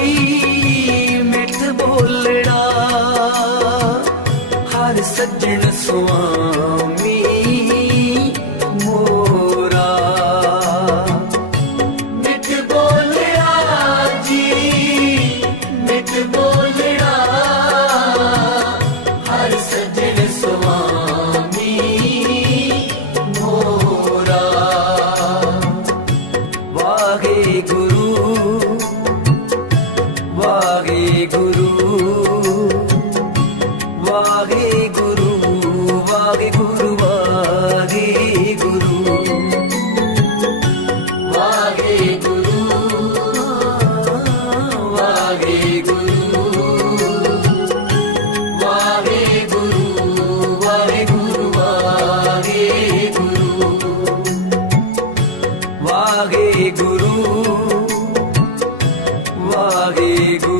ਕੋਈ ਮਿੱਠ ਬੋਲਣਾ। ਹਰ ਸੱਜਣ ਸੁਆਮੀ ਮੋਰਾ। ਮਿੱਠ ਬੋਲਣਾ ਜੀ, ਮਿੱਠ ਬੋਲਣਾ। ਹਰ ਸੱਜਣ ਸੁਆਮੀ ਮੋਰਾ। ਵਾਹਿਗੁਰੂ ਵਾਗੇ ਗੁਰੂ ਵਾਗੇ ਗੁਰੂ